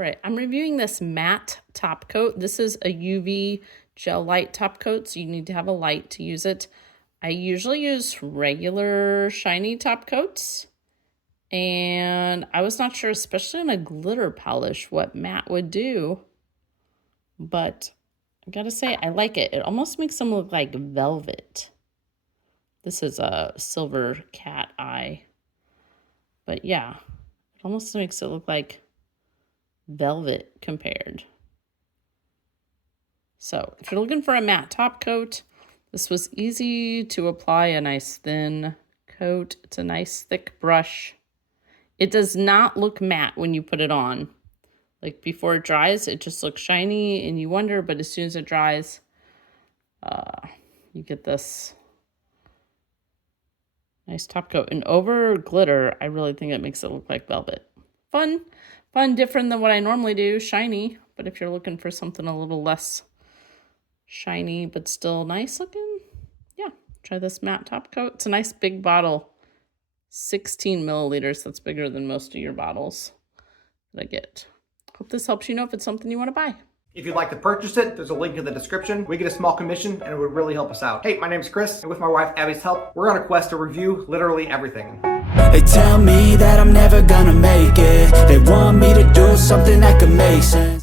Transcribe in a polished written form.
All right, I'm reviewing this matte top coat. This is a UV gel light top coat, so you need to have a light to use it. I usually use regular shiny top coats, and I was not sure, especially on a glitter polish, what matte would do, but I gotta say, I like it. It almost makes them look like velvet. This is a silver cat eye, but yeah, it almost makes it look like velvet compared. So if you're looking for a matte top coat, this was easy to apply, a nice thin coat. It's a nice thick brush. It does not look matte when you put it on. Like before it dries, it just looks shiny and you wonder, but as soon as it dries, you get this nice top coat. And over glitter, I really think it makes it look like velvet. Fun, different than what I normally do, shiny. But if you're looking for something a little less shiny, but still nice looking, yeah, try this matte top coat. It's a nice big bottle, 16 milliliters. That's bigger than most of your bottles that I get. Hope this helps you know if it's something you want to buy. If you'd like to purchase it, there's a link in the description. We get a small commission and it would really help us out. Hey, my name's Chris, and with my wife Abby's help, we're on a quest to review literally everything. They tell me that I'm never gonna make it. They want me to do something that could make sense.